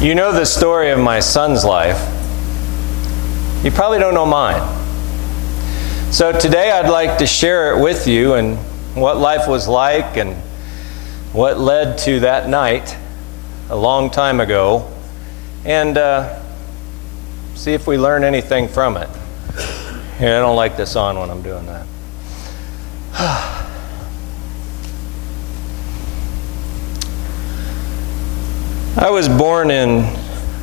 You know the story of my son's life. You probably don't know mine. So today I'd like to share it with you and what life was like and what led to that night a long time ago, and see if we learn anything from it. Here, I don't like this on when I'm doing that. I was born in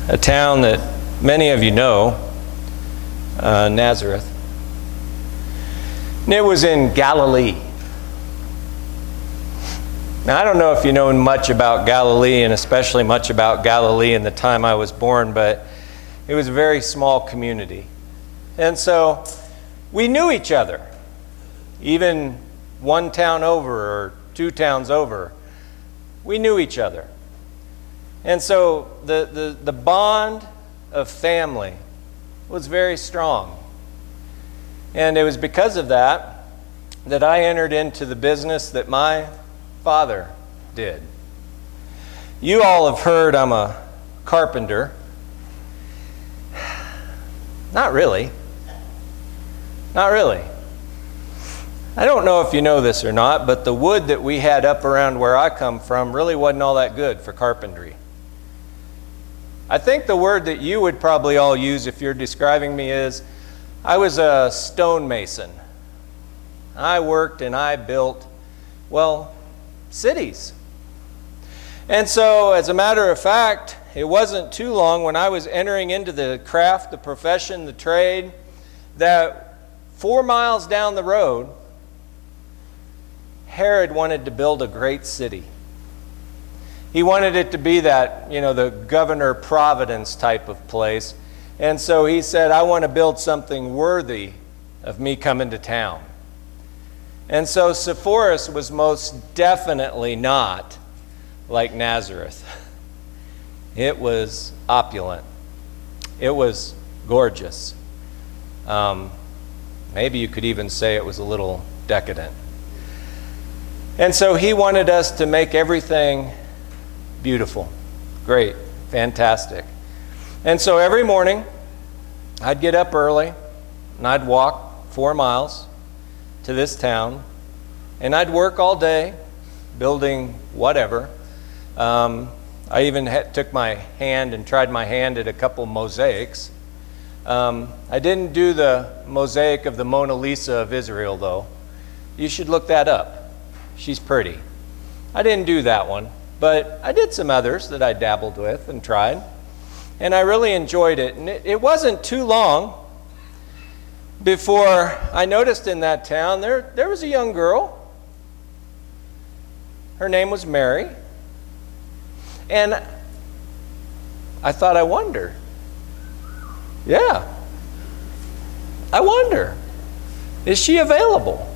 a town that many of you know, Nazareth. And it was in Galilee. Now, I don't know if you know much about Galilee, and especially much about Galilee in the time I was born, but it was a very small community. And so we knew each other, even one town over or two towns over. We knew each other. And so the bond of family was very strong. And it was because of that that I entered into the business that my father did. You all have heard I'm a carpenter. Not really. Not really. I don't know if you know this or not, but the wood that we had up around where I come from really wasn't all that good for carpentry. I think the word that you would probably all use if you're describing me is, I was a stonemason. I worked and I built, well, cities. And so, as a matter of fact, it wasn't too long when I was entering into the craft, the profession, the trade, that 4 miles down the road, Herod wanted to build a great city. He wanted it to be that, the Governor Providence type of place. And so he said, I want to build something worthy of me coming to town. And so Sepphoris was most definitely not like Nazareth. It was opulent. It was gorgeous. Maybe you could even say it was a little decadent. And so he wanted us to make everything beautiful, great, fantastic. And so every morning, I'd get up early, and I'd walk 4 miles to this town, and I'd work all day building whatever. I even took my hand and tried my hand at a couple mosaics. I didn't do the mosaic of the Mona Lisa of Israel, though. You should look that up. She's pretty. I didn't do that one, but I did some others that I dabbled with and tried. And I really enjoyed it. And it wasn't too long before I noticed in that town there was a young girl. Her name was Mary. And I thought, I wonder. Yeah. I wonder, is she available?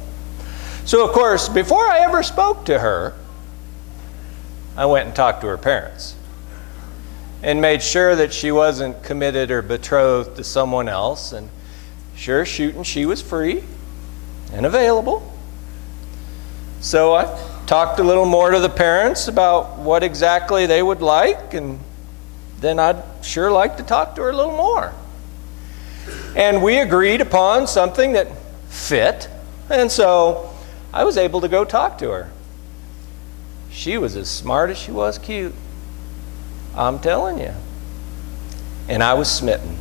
So, of course, before I ever spoke to her, I went and talked to her parents and made sure that she wasn't committed or betrothed to someone else. And sure shooting, she was free and available. So I talked a little more to the parents about what exactly they would like, and then I'd sure like to talk to her a little more. And we agreed upon something that fit, and so I was able to go talk to her. She was as smart as she was cute. I'm telling you. And I was smitten.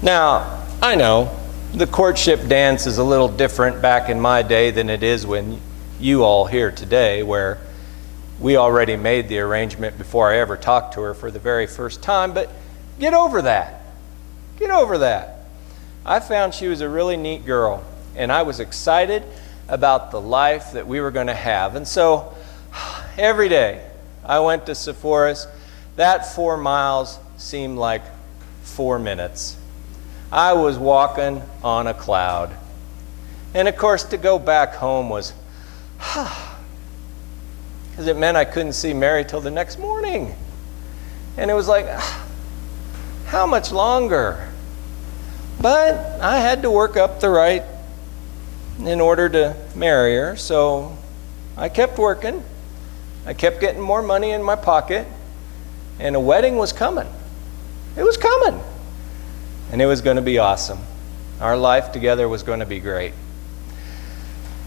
Now, I know the courtship dance is a little different back in my day than it is when you all here today, where we already made the arrangement before I ever talked to her for the very first time, but get over that. Get over that. I found she was a really neat girl, and I was excited about the life that we were going to have. And so every day I went to Sepphoris. That 4 miles seemed like 4 minutes. I was walking on a cloud. And of course, to go back home was, because it meant I couldn't see Mary till the next morning. And it was like, how much longer? But I had to work up the right in order to marry her, so I kept working. I kept getting more money in my pocket, And a wedding was coming. It was coming. And it was going to be awesome. Our life together was going to be great.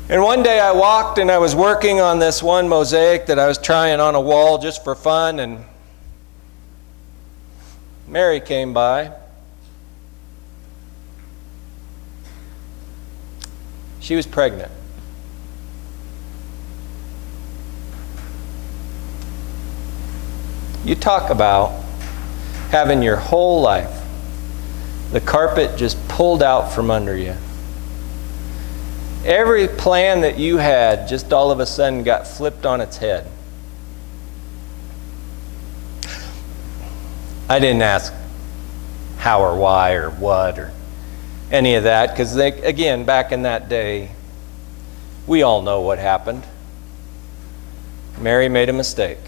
And one day I walked and I was working on this one mosaic that I was trying on a wall just for fun, and Mary came by. She was pregnant. You talk about having your whole life, the carpet just pulled out from under you. Every plan that you had just all of a sudden got flipped on its head. I didn't ask how or why or what or any of that, because again, back in that day, we all know what happened. Mary made a mistake.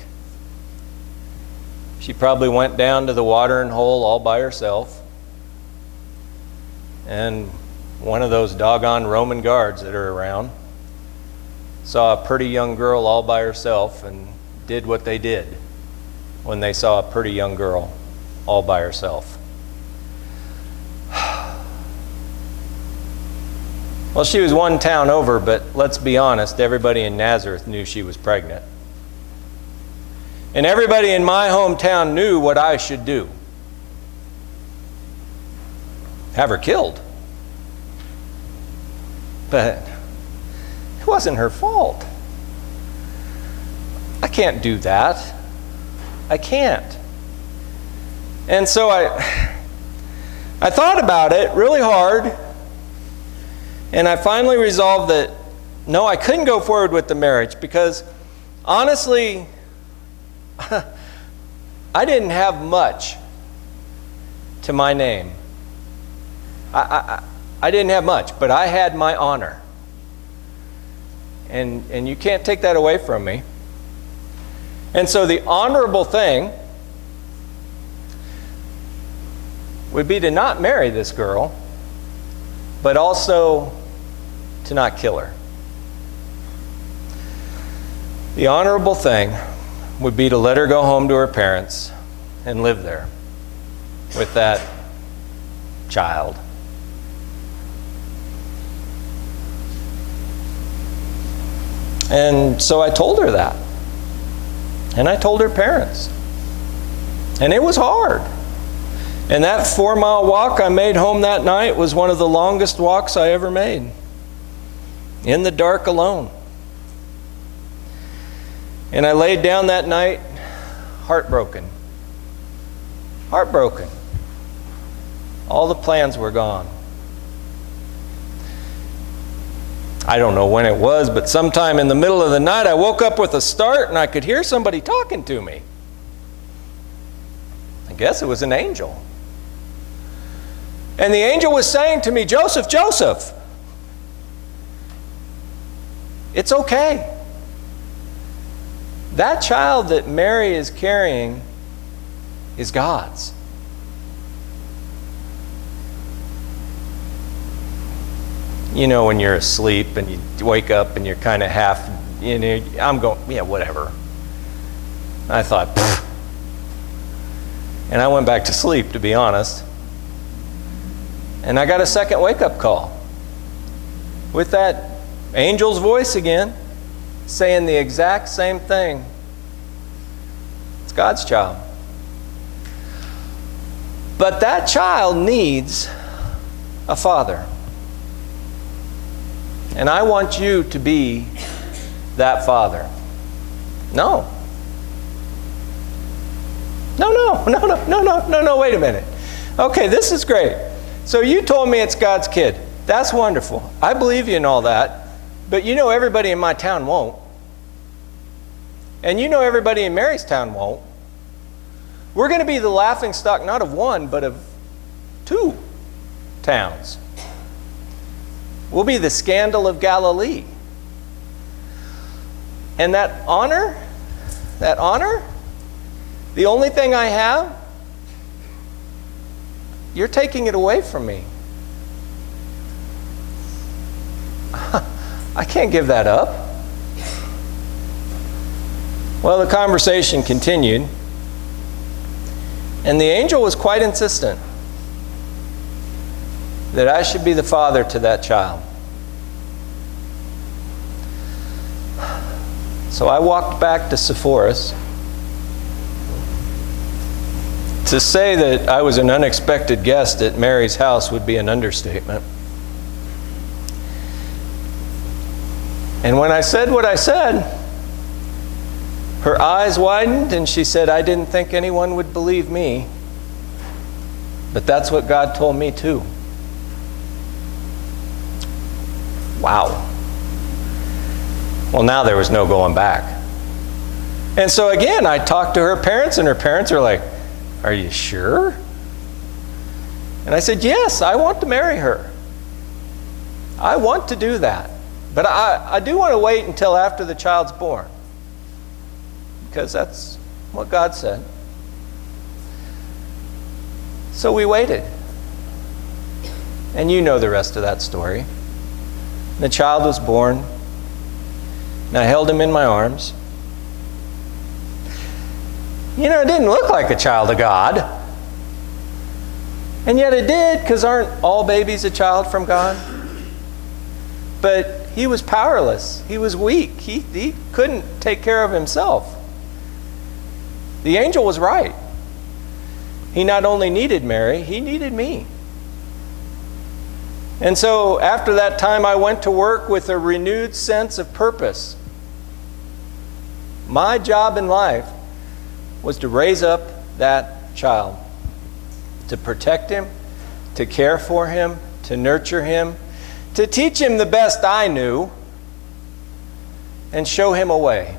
She probably went down to the watering hole all by herself, and one of those doggone Roman guards that are around saw a pretty young girl all by herself and did what they did when they saw a pretty young girl all by herself. Well, she was one town over, but let's be honest, everybody in Nazareth knew she was pregnant. And everybody in my hometown knew what I should do. Have her killed. But it wasn't her fault. I can't do that. I can't. And so I thought about it really hard, and I finally resolved that no, I couldn't go forward with the marriage because honestly, I didn't have much to my name. I didn't have much, but I had my honor. And you can't take that away from me. And so the honorable thing would be to not marry this girl, but also to not kill her. The honorable thing would be to let her go home to her parents and live there with that child. And so I told her that. And I told her parents. And it was hard. And that 4-mile walk I made home that night was one of the longest walks I ever made. In the dark alone. And I laid down that night heartbroken. Heartbroken. All the plans were gone. I don't know when it was, but sometime in the middle of the night I woke up with a start and I could hear somebody talking to me. I guess it was an angel. And the angel was saying to me, "Joseph, Joseph, it's okay. That child that Mary is carrying is God's." You know, when you're asleep and you wake up and you're kind of half, I'm going, yeah, whatever. I thought, pfft. And I went back to sleep, to be honest. And I got a second wake-up call with that angel's voice again, saying the exact same thing. It's God's child. But that child needs a father. And I want you to be that father. No, wait a minute. Okay, this is great. So you told me it's God's kid. That's wonderful. I believe you in all that. But you know everybody in my town won't. And you know everybody in Mary's town won't. We're going to be the laughingstock not of one, but of 2 towns. We'll be the scandal of Galilee. And that honor, the only thing I have, you're taking it away from me. I can't give that up. Well, the conversation continued. And the angel was quite insistent that I should be the father to that child. So I walked back to Sepphoris. To say that I was an unexpected guest at Mary's house would be an understatement. And when I said what I said, her eyes widened and she said, I didn't think anyone would believe me, but that's what God told me too. Wow. Well, now there was no going back. And so again, I talked to her parents, and her parents are like, are you sure? And I said, yes, I want to marry her. I want to do that. But I do want to wait until after the child's born, because that's what God said. So we waited. And you know the rest of that story. The child was born, and I held him in my arms. You know, it didn't look like a child of God. And yet it did, because aren't all babies a child from God? But he was powerless. He was weak. He couldn't take care of himself. The angel was right. He not only needed Mary, he needed me. And so after that time, I went to work with a renewed sense of purpose. My job in life was to raise up that child, to protect him, to care for him, to nurture him, to teach him the best I knew, and show him a way.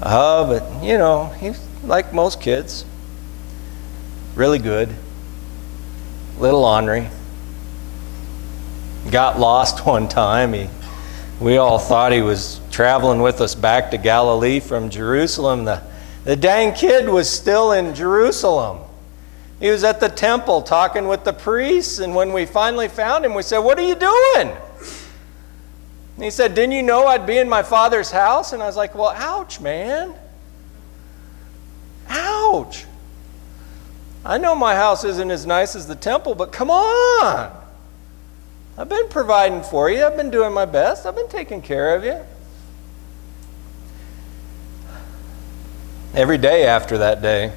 But, you know, he's like most kids, really good, little ornery. Got lost one time. We all thought he was traveling with us back to Galilee from Jerusalem. The dang kid was still in Jerusalem. He was at the temple talking with the priests, and when we finally found him, we said, what are you doing? And he said, didn't you know I'd be in my Father's house? And I was like, well, ouch, man. Ouch. I know my house isn't as nice as the temple, but come on. I've been providing for you. I've been doing my best. I've been taking care of you. Every day after that day,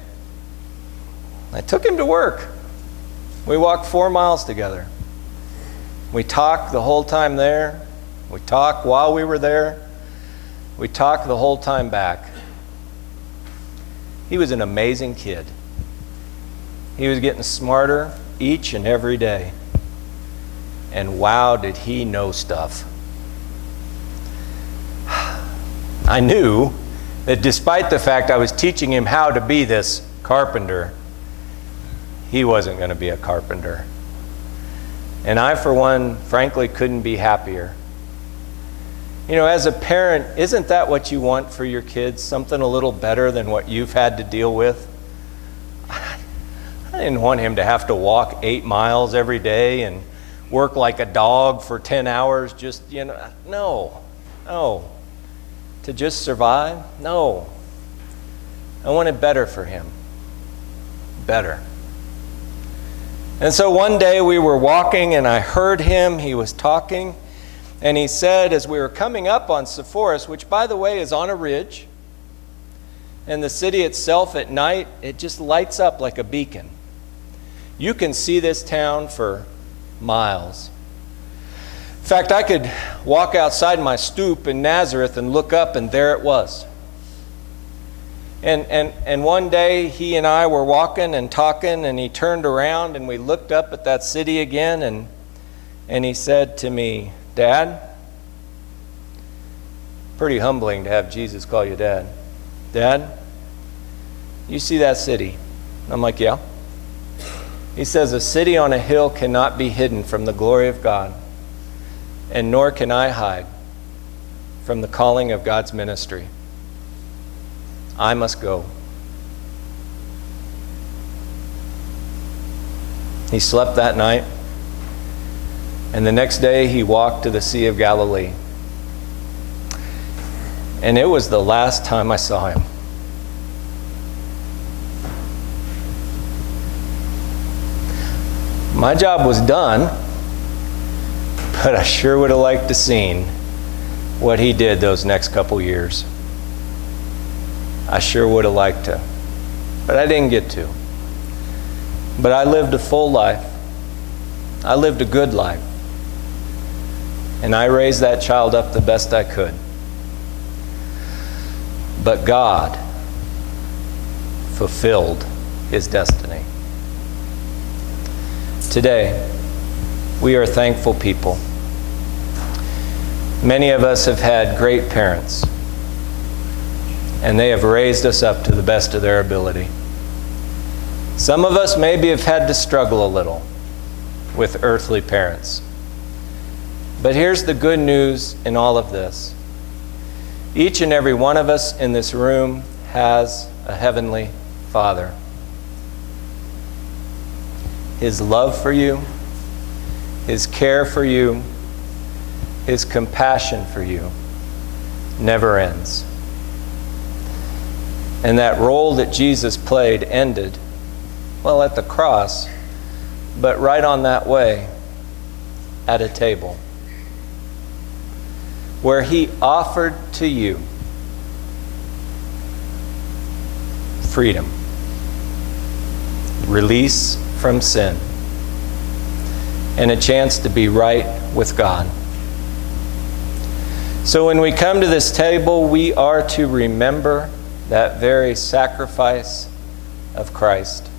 I took him to work. We walked 4 miles together. We talked the whole time there. We talked while we were there. We talked the whole time back. He was an amazing kid. He was getting smarter each and every day. And wow, did he know stuff. I knew that despite the fact I was teaching him how to be this carpenter, he wasn't going to be a carpenter. And I, for one, frankly, couldn't be happier. You know, as a parent, isn't that what you want for your kids? Something a little better than what you've had to deal with? I didn't want him to have to walk 8 miles every day and work like a dog for 10 hours just, no. To just survive? No. I wanted better for him. Better. And so one day we were walking and I heard him. He was talking. And he said, as we were coming up on Sepphoris, which, by the way, is on a ridge, and the city itself at night, it just lights up like a beacon. You can see this town for miles. In fact, I could walk outside my stoop in Nazareth and look up, and there it was. And one day, he and I were walking and talking, and he turned around, and we looked up at that city again, and he said to me, Dad, pretty humbling to have Jesus call you Dad. Dad, you see that city? I'm like, yeah. He says, a city on a hill cannot be hidden from the glory of God, and nor can I hide from the calling of God's ministry. I must go. He slept that night. And the next day, he walked to the Sea of Galilee. And it was the last time I saw him. My job was done, but I sure would have liked to seen what he did those next couple years. I sure would have liked to, but I didn't get to. But I lived a full life. I lived a good life. And I raised that child up the best I could. But God fulfilled his destiny. Today, we are thankful people. Many of us have had great parents, and they have raised us up to the best of their ability. Some of us maybe have had to struggle a little with earthly parents. But here's the good news in all of this. Each and every one of us in this room has a heavenly Father. His love for you, his care for you, his compassion for you never ends. And that role that Jesus played ended, well, at the cross, but right on that way at a table where he offered to you freedom, release from sin, and a chance to be right with God. So when we come to this table, we are to remember that very sacrifice of Christ.